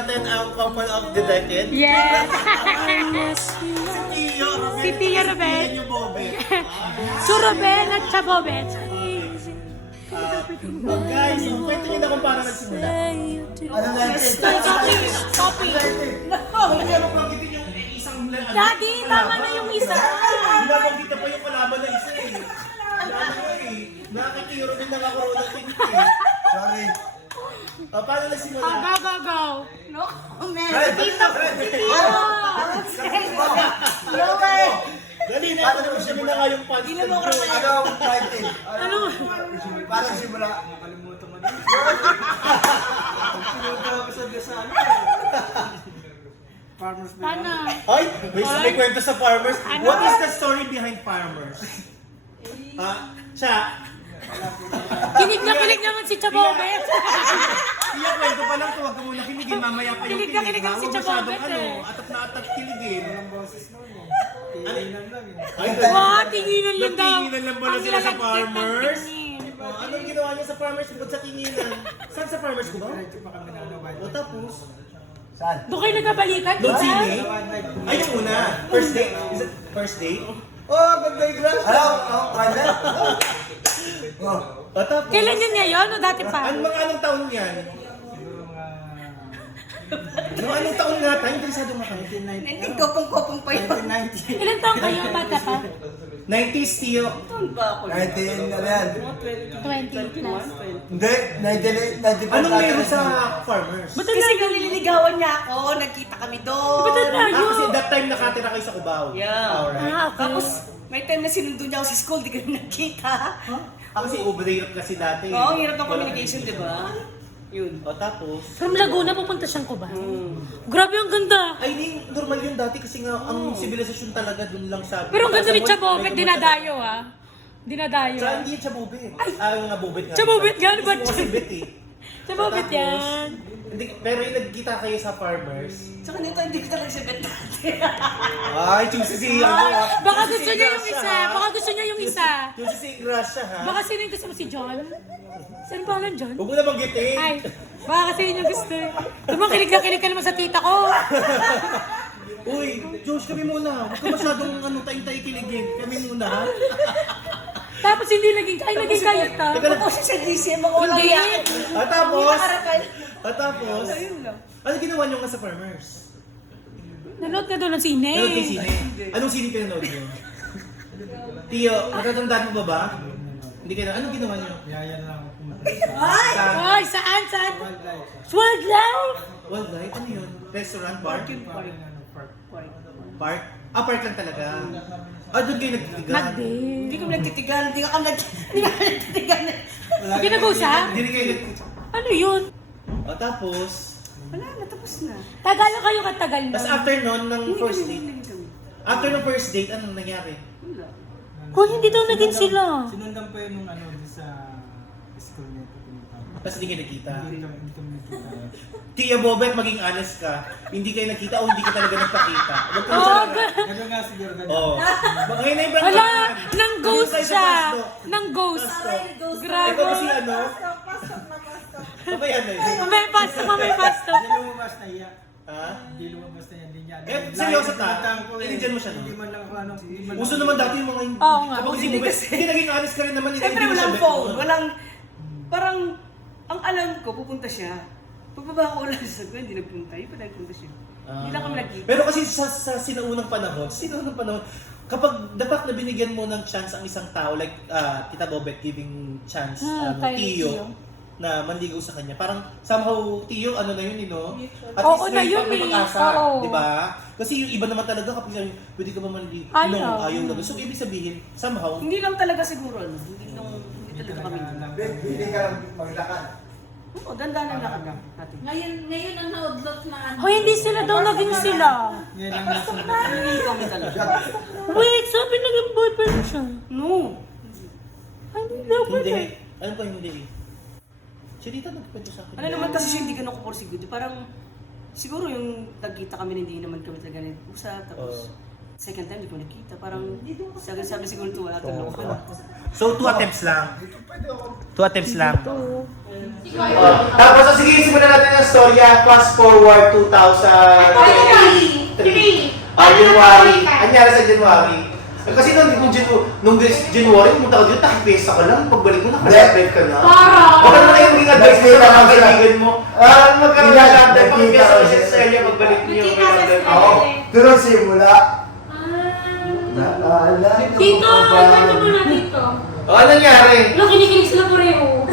natin ang couple of the decade. Yes! Si Tio Robel. Si Tia Robel. Yung Bobet. Surobel at Chabobet. Guys, kwento nyo na kung paano nagsimula. Ano natin? Copy. Kaya mabanggit yung isang Daddy, tama na yung isa. Binabanggit na pa yung kalaban na isa eh. Nakakitiro din ng ako ro ng tinik eh. Sorry. Paano nagsimula? Go, go, go. No comment. Fred! Tito. No way. Dali na, paano naman siya na nga yung pants? Ilan mo ka naman? Ano ang title? Ano? Parang simula. Nakalimutan mo din. Pinunta ako sa Gasana. Farmers na Paano? Ay, may kwento sa farmers. Ano? What is the story behind farmers? Siya, Kinig na kinig naman si Chabobet. Iya, kwento pa lang to, wag ka muna kiligin, mamaya pa yung Kilig na kilig ang si Huwag Chabobet masyadong, eh. atap na atap kiligin. Ang boses noon eh. Tinginan lang eh. Ay, Wow, tinginan lang daw. Nagtinginan lang pala Ang sila sa lalagkit ng farmers? tingin. Anong ginawa niya sa farmers bukod sa tinginan? Saan sa farmers ko ba? Diretso pa kami na ano. O tapos? Saan? Doon kayo nagkabalikan, di Doon ba? sini? Ay, yung una. First date? Is it first date? Oh, ganda yung grass. Ano? Oh, kanda? Oh. O tapos? Kailan yun ngayon o dati pa? Anong taon yan? Siguro mga Anong taon nga tayo? Interesado nga kami. 1990. Hindi, kopong-kopong pa yun. 1990. Ilan taong kayo, bata pa? 90s, Tio. Saan ba ako? 19, ano yan? 20 plus. Hindi, 19, 94 Anong meron sa farmers? Ba't Kasi na nga nililigawan niya ako, nagkita kami doon. Ba't na Kasi that time nakatira kayo sa Cubao. Yeah. Alright. Ah, okay. Tapos, may time na sinundo niya ako sa school, di kami nagkita. Kasi overrated kasi dati. Oo, ang hirap ng communication, di ba? Yun. O tapos? From Laguna pupunta siyang Cubao. Grabe, ang ganda. Ay, hindi, normal yun dati kasi nga ang sibilisasyon talaga dun lang sa... Pero ang ganda ni Sa- Chabobet, dinadayo ah. Dinadayo. Sa hindi yung Chabobet. Yung nga Bobet nga. Chabobet nga, ano ba? Kasi Chabobet eh. Chabobet Tapos, yan. Hindi, pero yung nagkita kayo sa farmers. Tsaka nito, hindi ko talaga si Bet dati. Ay, choosy si ano ah. Baka gusto niya yung isa. Baka gusto niya yung isa. Choosy si Gracia ha. Baka sino yung gusto mo si John? Saan pa lang John? Huwag mo na banggitin. Ay, baka kasi yun yung gusto. Diba, kilig na kilig ka naman sa tita ko. Uy, Josh, kami muna. Huwag ka masyadong tay-tay kiligin. Kami muna ha. Tapos hindi naging, ay naging kayo ta. Teka lang. Tapos sa GC, mga walang Hindi. yakin. At tapos, Nakarakan. Ayun lang. Ano ginawa niyo nga sa farmers? Nanood ka doon ng sine. Nanood kayo sine? Anong sine pinanood niyo? Tio, natatandaan mo ba ba? Hindi kayo, anong ginawa niyo? Yaya lang ako pumunta Ay! Sa Ay, saan? Saan? wildlife. Wildlife? Wildlife? Ano yun? Restaurant? Bar? Parang ano, park. Park? Park lang talaga. Doon kayo nagtitigan. Magdi. Hindi kami nagtitigan, hindi ka kami nagtitigan. Sige nag-usap? Hindi rin kayo nagtitigan. Ano yun? Tapos, Wala na, tapos na. Tagal na kayo katagal na. tapos after nun, ng Hindi first kami date, nagtitigan. after ng first date, anong nangyari? Wala. Kung hindi daw naging sila. Sinundan pa yun nung ano, doon sa school niya. Pupunta. Tapos hindi kayo nagkita. Hindi kami nagkita. Tia Bobet, maging honest ka. Hindi kayo nagkita o hindi ka talaga nagpakita. Huwag ka Oh, masyadong- Ganun nga siguro, ganun. Oo. Ngayon na yung brand Wala, naman. nang ghost Hindi tayo sa siya. pasok. Nang ghost. Pasok. Grabe. Ikaw kasi ano? Papaya na yun. Mamay pasto, mamay pasto. Hindi lumabas na iya. Ha? Hindi lumabas na yan, hindi niya. Seryoso ta? Pinuntahan ko eh. Inidyan mo siya, no? Hindi man lang ako ano. hindi man Uso lang- naman dati yung mga... Oo nga. Kapag hindi hindi naging honest ka rin naman. Siyempre hindi mo walang siya phone, bet. walang, parang, ang alam ko, pupunta siya. Pagbaba ko ulit sa ko, hindi nagpunta. Yung pa nagpunta siya. Hindi lang kami nagkita. Pero kasi sa sinaunang panahon, kapag dapat na binigyan mo ng chance ang isang tao, like Tita Bobet giving chance kay Tio, Tio. na manligaw sa kanya. Parang somehow Tio, ano na yun, no? At Oo least na may yun may eh. pag-asa, Oo. di ba? Kasi yung iba naman talaga kapag sabi, pwede ka ba manligaw? Ayaw. No, ayaw lang. So ibig sabihin, somehow, Hindi lang talaga siguro, no? Hindi talaga kami. Hindi ka lang maglakad. Oo, dandanan lang kami natin. Ngayon ang naudlot na ano. Hoy, hindi sila daw naging sila. Ngayon lang nasa Hindi kami talaga. Wait, sabi naging boyfriend siya. No! Ay, hindi daw hindi. boyfriend. Ano pa hindi? Si Rita nagkwento sa akin. Ano naman kasi siya hindi ganun ko-porsigo. Parang, siguro yung nagkita kami, hindi naman kami talaga nag-usap. Tapos, second time, di ko nakita. Parang, sabi siguro ito, wala tulungan. So, 2 attempts lang. 2 attempts lang. Tapos, sige, simulan natin ang storya. Fast forward 2003. January. Anyari sa January. Kasi nung January, pumunta ka dito, nakipesa ka lang. Pagbalik mo, nakasabit ka na. Baka naman kayo maging advice mo sa mga kaibigan mo. Magkaroon na lang dahil pagpiyasa ko siya sa area, pagbalik niyo. Oo. Doon ang simula. Naalala Dito, ano mo na dito? Ano nangyari? Wala, kinikilig sila pareho.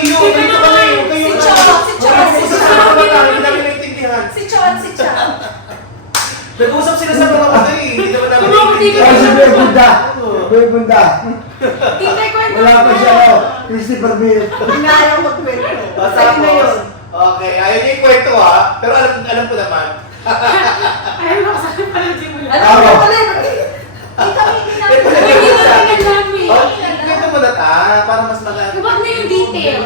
Iyo. Dito kami. Si Chot, si Chot, si Isa Chot. sa mga bata, hindi namin naintindihan. Si Chot, si Chot. Nag-usap sila sa mga bata eh. Hindi naman namin Hindi Ay, si Boy Bunda. Boy Bunda. Tintay ko ito. Wala pa siya, no? Christopher Mill. Inayaw magkwento. Tapos, okay, ayaw niya yung kwento ha. Pero alam ko naman. Ayaw mo kasi pala di mo lang. Alam mo pala, hindi kami Hindi mo lang namin. Kwento mo na ta, para mas maganda. Huwag na yung detail.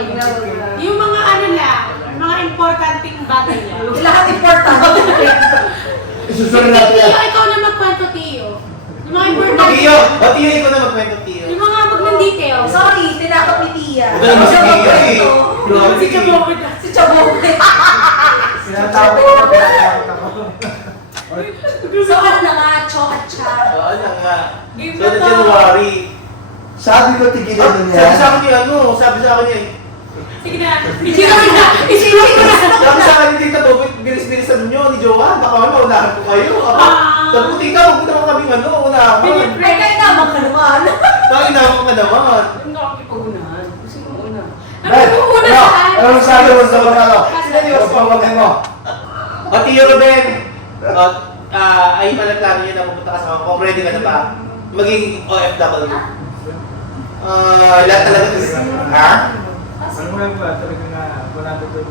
Yung mga ano lang, mga importanteng bagay lang. Lahat importante. Isusunod natin Tiyo, yan. ikaw na magkwento, Tiyo. Yung mga importante. Tiyo, Tiyo, ikaw na magkwento, Tiyo. Yung mga wag ng details. Sorry, tinakap ni Tia. Huwag naman si Tiyo eh. Si Chabokit na. Si Chabote. Sinatawag ko na pinatawag ako. So ano na nga, Chot at Cha. Ano nga. Game So, na na to. January. Sabi ko, tigilan mo niya. Sabi sa akin niya, sabi sa akin niya eh. Sige na. Isipin na. Isipin ko na. Sabi sa akin ni Tita Bobit, bilis-bilisan nyo ni Jowa, baka may maunahan ko kayo. Sabi ko, Tita, huwag mo naman kaming unahan. Ay, kaya naman ka naman. Bakit naman ka naman? Yung nakakipag-unahan. Gusto ko una. Ano mo una saan? Ano sabi mo sa mga ano? Pagpapagay mo. O, Tio Ruben, ay pala plano niyo na pupunta ka sa Hong Kong. Ready ka na ba? Maging OFW. Lahat talaga. Ha? Ano mo lang ba? Talaga na wala na doon.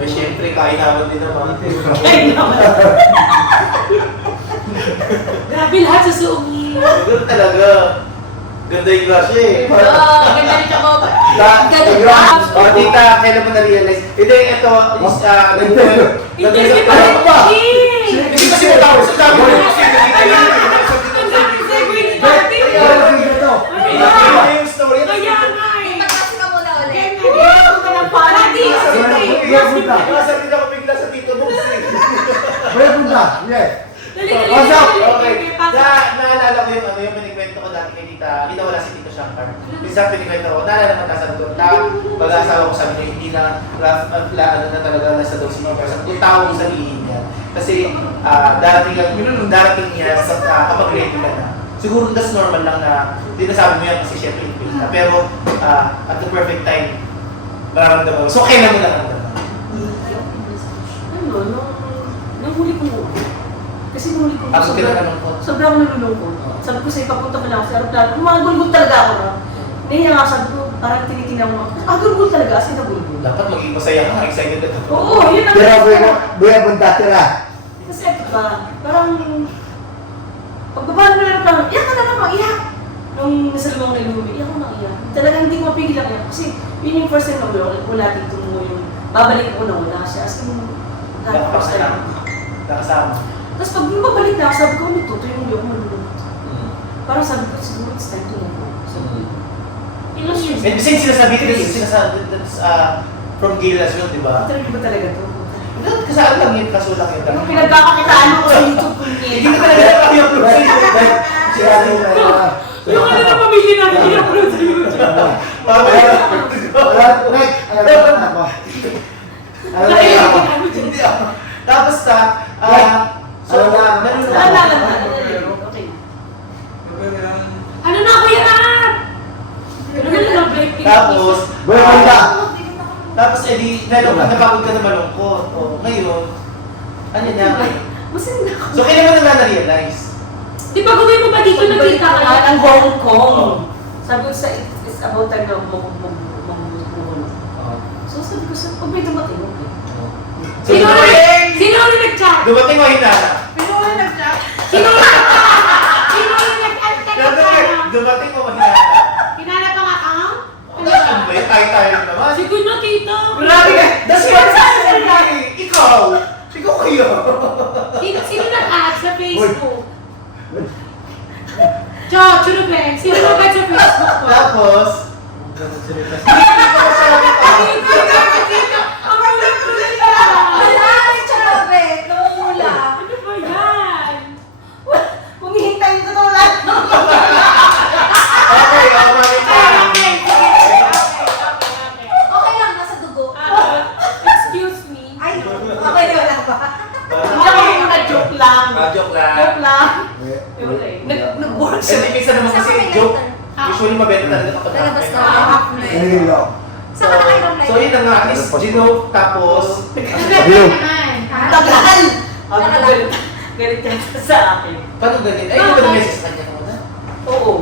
May syempre, kain naman din naman. Grabe lahat sa suungi. Siguro talaga. Ganda yung crush eh. Ganda ni Chabokit. O, tita, kailan mo na-realize? Hindi, ito is, Hindi pa rin. Hindi kasi mo tawag sa sabi mo. Ang dami segue ni Dati. Ito yung story. Kaya nga eh. Magkasi ka muna ulit. Kaya nga eh. Parati. Iwasan din ako bigla sa Tito Box eh. Boy Bunda. Yes. What's up? Okay. Naalala ko yung pinikwento ko dati kay Tita. Hindi na wala si Tito Shankar. Minsan pinikwento ko, naalala mo nasa doon na mag-asawa ko sabi niya, hindi na ano na talaga nasa doon si Tito. Kung tawag sa sarili niya. Kasi darating niya kapag ready ka na. Siguro that's normal lang na hindi na sabi mo yan kasi syempre in na. Pero at the perfect time, mararamdaman mo. So kailan mo nararamdaman? Nung huli ko mo. Kasi nung huli ko. Ako kinalulungkot. Sobrang nalulungkot. Sabi ko sa'yo, papunta ka lang ako sa aeroplano. Gumagulgul talaga ako na. Nahiya nga, sabi ko, parang tinitingnan mo. Gulgul talaga, as in nagulgul. Dapat maging masaya ka, excited ka. Oo, yun ang Tira, Boy Bunda, tira. Kasi ito pa, parang pagbaba mo lang parang, iyak ka na naman, iyak! Nung nasa lumang na ilumi, iyak ko na iyak. Talagang hindi ko mapigil ang iyak. Kasi yun yung first time na wala dito mo yung babalik ko na wala siya. As in, first time. Nakasama. Tapos pag babalik na, sabi ko, nagtuto yung hindi ako malulungkot. Parang sabi ko, siguro it's time to move on. Sabi ko, ilang years? And since sinasabi, that's from Gail as well, di ba? Talaga ba talaga to? Kasaan lang yun, kaso lang yun. Yung pinagkakakitaan mo sa YouTube ko niya. Hindi ka talaga nakakayapload sa YouTube. Sira din na. Yung ano na pamilya natin, i-upload sa YouTube. Mamaya. Next. Ano ako? Hindi ako. Tapos so, nalulungkot. Naalala na. Okay. Ano na ako yan? Ano na break? Tapos, Boy Bunda. tapos edi, napagod ka na malungkot. O, ngayon, ano na? Masaya na ako. So, kailan mo na na-realize? Di ba gawin mo ba dito nagkita ka na? Ang Hong Kong. Sabi ko sa it's about time na mag-move. So sabi ko sa pag may dumating, okay. So, Sino ulit nag-chat? dumating mo hinala. Sino ulit nag-chat? Sino ulit nag-chat? Sino ulit nag-chat? Dumating mo hinala. Hinanap ang account? Ano ba yun? Tayo naman. Sige na, tita. Grabe ka! That's what I'm saying! Ikaw! Ikaw kayo! Sino nag-add sa Facebook? tapos, Nagsalita siya. hindi ko masabi pa. Wala, Charabet. Namumula. Ano ba yan? Kung hihintayin ko ito, wala. Okay, okay ka. Okay lang, nasa dugo. Excuse me. Ay, okay na wala ba? Hindi ako yung joke lang. Joke lang. Joke lang. Eh, Wala eh. Nag-work Eh, siya. di minsan naman kasi joke. Usually mabenta talaga kapag Lalabas ka. natin. Nililo. Saan ka nakainom So yun na nga, at least ginoke, tapos, Sabiyo. Tagal! Galit. Galit yata sa akin. paano ganun? Ay, hindi ba na-message sa kanya naman na? Oo.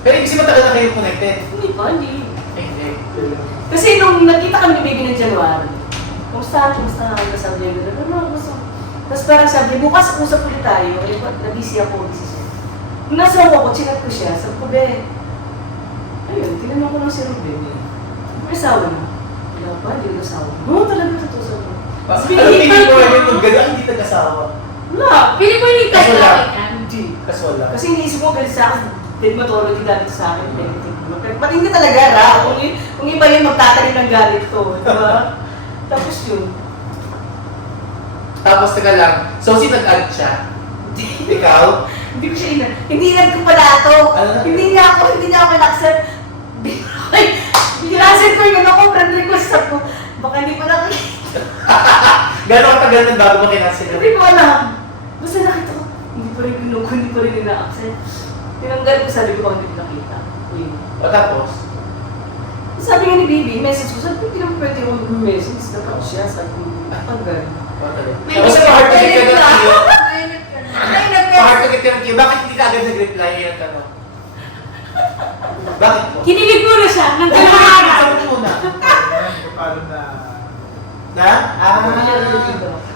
Pero ibig sabihin matagal na kayo connected. Hindi pa, hindi. Ay, hindi. Kasi nung nagkita kami ni Baby ng January, kumusta ang sabi niya, ano, gusto. Tapos parang sabi, bukas usap ulit tayo. Eh, nag-busy ako, busy siya. Nung nasa ako, chinat ko siya, sabi ko, be, ayun, tinanong ko lang si Ruben. May asawa na. Wala pa, hindi ko asawa. Oo, talaga totoo sa mo. Ano tingin ko yun kung gano'n hindi nag-asawa? Wala. Pili ko yung Kaso lang. Hindi. Casual lang. Kasi iniisip ko galit sa akin, dermatology dati sa akin, negative. But hindi talaga ra. Kung iba yun, magtatanim ng galit ko. Di ba? Tapos yun. Tapos teka lang, so si nag-add siya? Ikaw? Hindi ko siya hindi ko pala ito. Ano? Hindi niya ako in-accept. Kinasin ko yun ako, friend request ako. Baka hindi ko lang, Gano'ng katagal na bago mo kinasin? hindi ko alam. Basta nakita ko, hindi pa rin kinuko, hindi pa rin ina-accept. Tinanggal ko, sabi ko, hindi ko nakita. Yun. O tapos? Sabi nga ni Bibi, message ko, sabi ko, hindi naman pwede akong mag-message. Dapat siya, sabi ko, tanggal. May Tapos pa-hard to get ka ng Kiyo? Ay, Pa-hard to get ka ng Kiyo? Bakit hindi ka agad nag-reply? Yan ang tanong. Bakit po? Kinilig mo na siya ng dalawang araw. Sabi mo muna. Paano na... Na?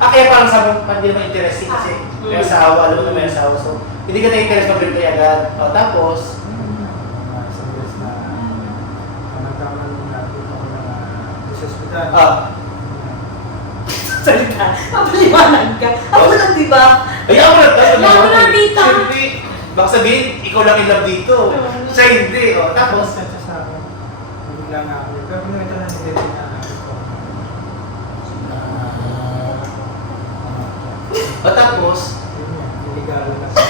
Kaya parang sabi mo, hindi naman interesting kasi may asawa, alam mo na may asawa. So, hindi ka na-interest mag-reply agad. O tapos, Isang beses na... Nagkakaroon natin ako na sa ospital. Salita, mapaliwanag ka. Ako lang, di ba? ay ako na tayo. Yan mo lang dito. Siyempre, baka sabihin, ikaw lang in love dito. Siya hindi. O tapos, Tapos siya sa akin. Bigla nga ako. Pero kung ito na hindi rin na ito. o tapos, Yun yan. Illegal na siya.